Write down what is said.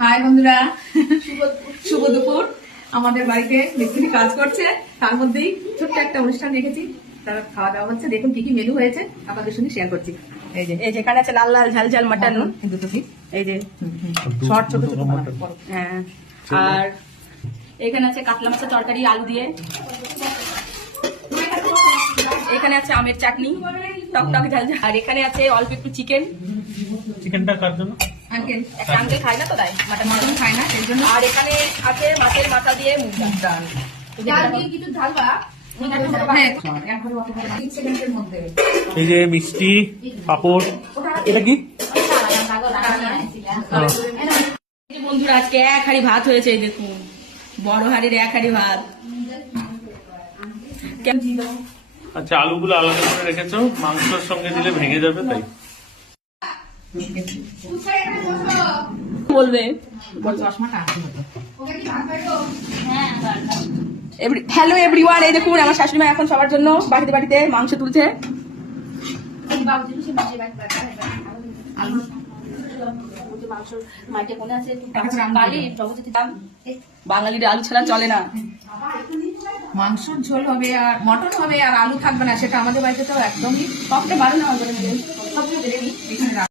High বন্ধুরা, শুভ দুপুর। আমাদের বাড়িতে মিস্ত্রি কাজ করছে, তার মধ্যেই ছোট্ট একটা অনুষ্ঠান রেখেছি। তারা খাওয়া দাওয়া হচ্ছে, দেখুন কি কি মেনু হয়েছে আপনাদের সঙ্গে শেয়ার করছি। এই যে এখানে আছে লাল লাল ঝাল ঝাল মাটন, দুটো পিস। এই যে শর্ট ছোট ছোট, হ্যাঁ। আর এখানে আছে কাতলা মাছের তরকারি আলু দিয়ে। এখানে আছে আমের চাটনি, টক টক ঝাল ঝাল। আর এখানে আছে অল্প একটু চিকেন। চিকেনটা কার জন্য? আঙ্কেল খায় না তো, তাই মাটন খায় না, সেই জন্য। আর এখানে আছে মাছের মাথা দিয়ে মুগ ডাল। কিছু ঢালবা। এই যে মিষ্টি, পাপড়, এটা কি? বন্ধুরা আজকে এক হাঁড়ি ভাত হয়েছে, এই দেখুন বড় হাঁড়ির এক হাঁড়ি ভাত। আচ্ছা, আলুগুলো আলাদা করে রেখেছো, মাংসের সঙ্গে দিলে ভেঙে যাবে, তাই বলবে। হ্যালো এভরিওয়ান, এই দেখুন আমার শাশুড়ি মা এখন সবার জন্য বাড়িতে বাড়িতে মাংস তুলছে। বাঙালির আলু ছাড়া চলে না। মাংসর ঝোল হবে আর মটন হবে আর আলু থাকবে না, সেটা আমাদের বাড়িতে তো একদমই সবটা বারো না।